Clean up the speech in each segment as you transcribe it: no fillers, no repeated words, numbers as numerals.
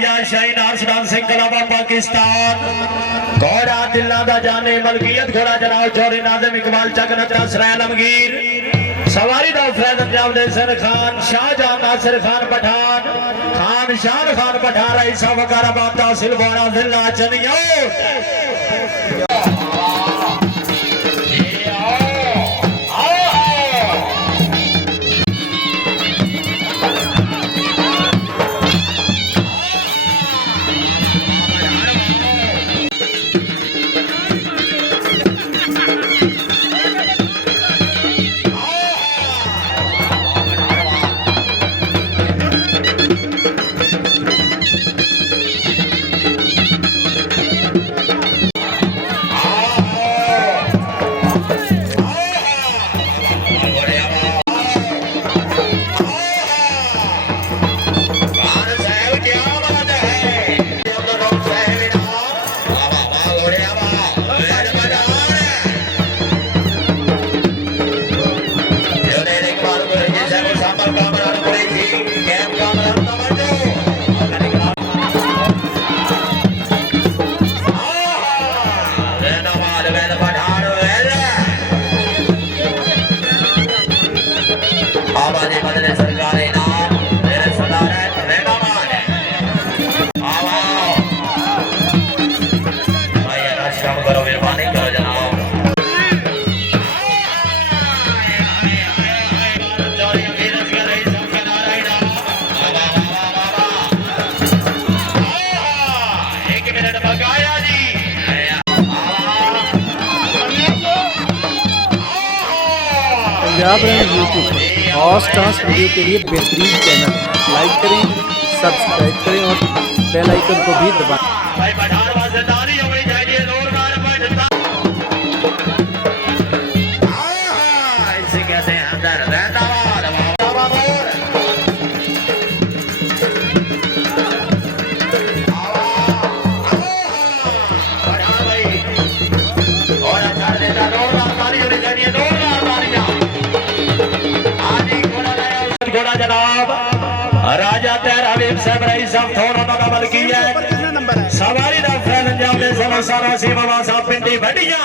भैया Shaheen arts dancing club of Pakistan घोड़ा दिल्ला दा जाने मलकियत घोड़ा जनाब चौधरी नाज़िम इकबाल चक नजरा सराय आलमगीर सवारी दा फैज अंजाम दे सर खान शाहजहां नासिर खान पठान खान शान खान पठान रईसा वकार बाता सिलवाड़ा दिल्ला चनियो पंजाब रंग यूट्यूब पर हॉट डांस वीडियो के लिए बेहतरीन चैनल लाइक करें, सब्सक्राइब करें और बेल आइकन को भी दबाएं। राजा तेरा हबीब साहब रईस साहब थोड़ा ना बल की है सवारी दा फैल अंजाम दे सवा सारा सी बाबा साहब पिंडी बढ़िया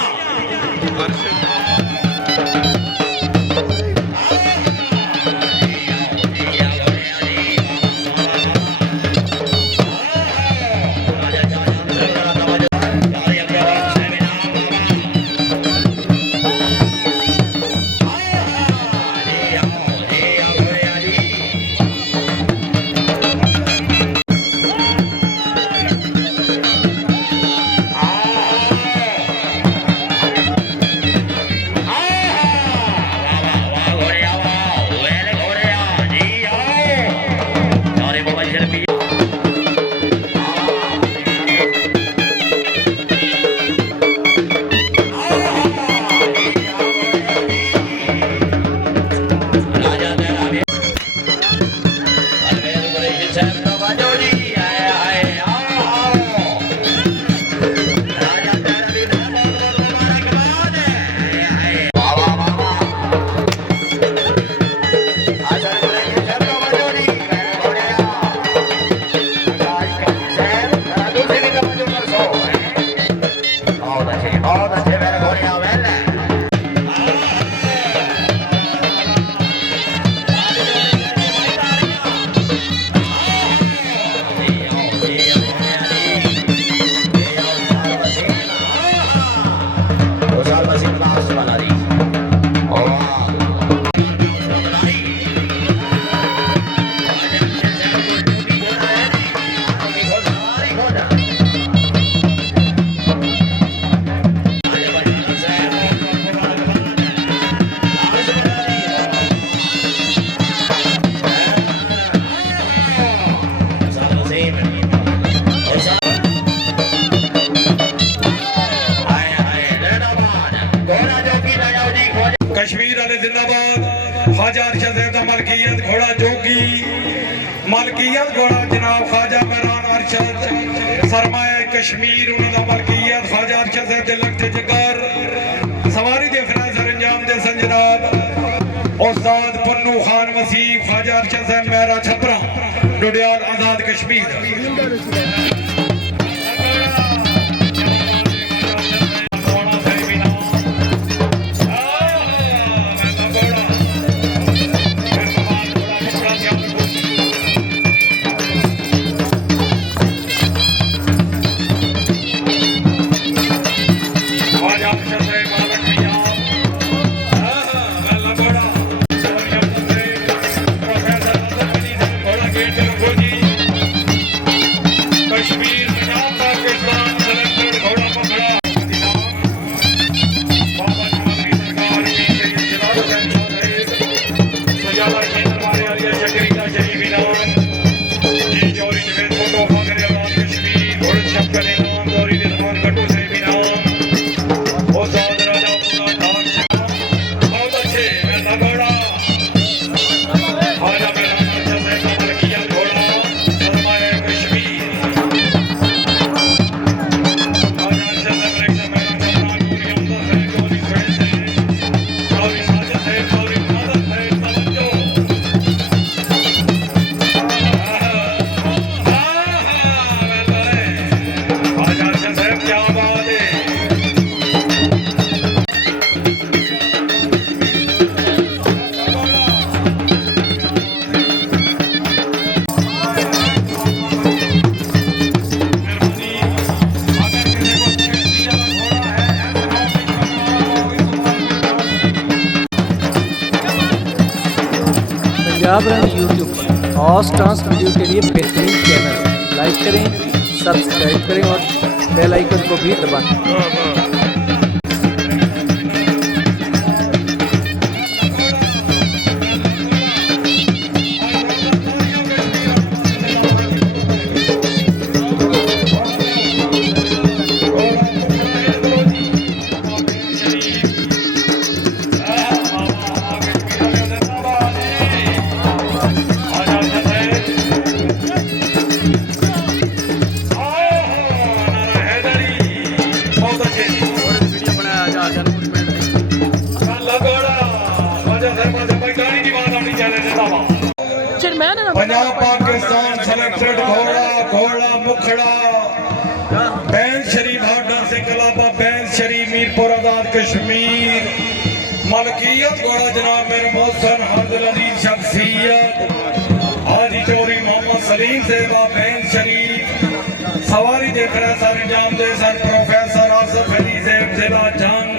कश्मीर वाले जिंदाबाद ख्वाजा अरशद दा मलकियत घोड़ा जोगी मलकियत घोड़ा जनाब ख्वाजा मेहरान अरशद सरमाया कश्मीर उन्होंने मलकियत ख्वाजा अरशद दे लगते जगर सवारी दे फराज अंजाम दे संजनाब उस्ताद पन्नू खान वसी ख्वाजा अरशद मेहरा छपरा डुडियाल आजाद कश्मीर पंजाब रन यूट्यूब पर हॉर्स डांस वीडियो के लिए बेहतरीन चैनल, लाइक करें, सब्सक्राइब करें और बेल आइकन को भी दबाएं। पंजाब पाकिस्तान सेलेक्टेड घोड़ा मुखड़ा बैन शरीफ हाडा से कलाबा बैन शरीफ मीरपुर आजाद कश्मीर मलकियत घोड़ा जनाब मेरे मोहसन हरदल अजीज शख्सियत हाजी चौरी मोहम्मद सलीम सेवा बैन शरीफ सवारी देख रहे सर इंजाम दे सर प्रोफेसर आसफ अली सेब जिला जंग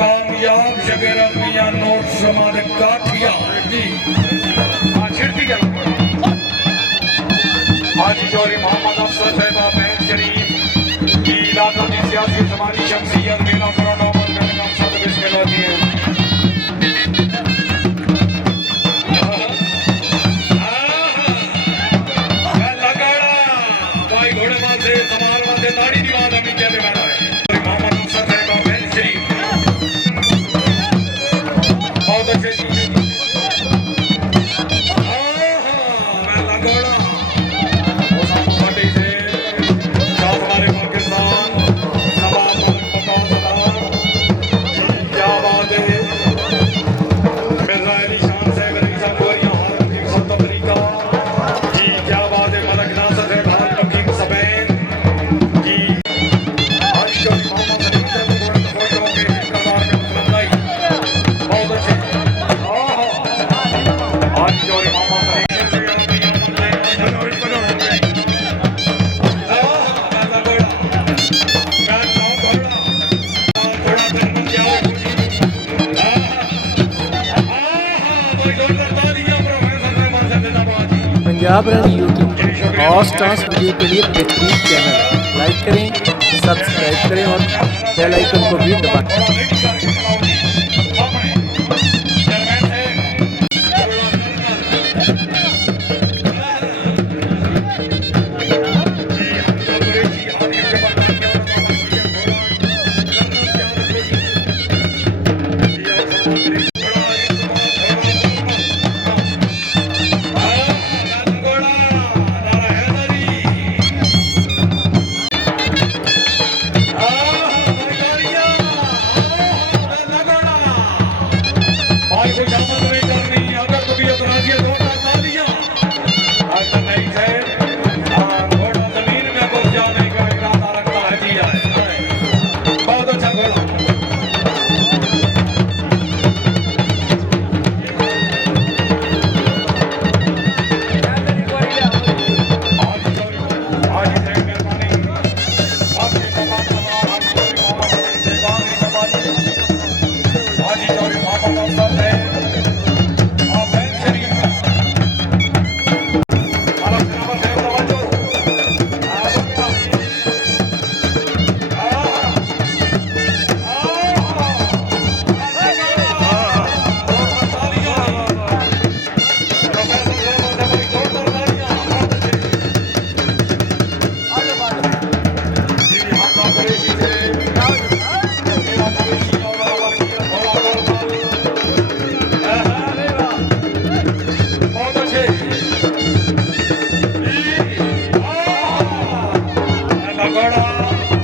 कामयाब शगर मियां नोट समाद काठिया जी हाजी चौरी मोहम्मद अफसर साहिबा बैन शरीफ की इलाका की सियासी समाजी शख्सियत मेला करोड़ों करने का मकसद बिस्मिल होती है। भाई घोड़े वाले समार वाले ताड़ी दीवार अभी कहने वाला है मोहम्मद अफसर साहिबा बैन शरीफ बहुत अच्छे Punjab run YouTube horse dance video के लिए बेहतरीन चैनल, लाइक करें, सब्सक्राइब करें और बेल आइकन को भी दबाएं। घोड़ा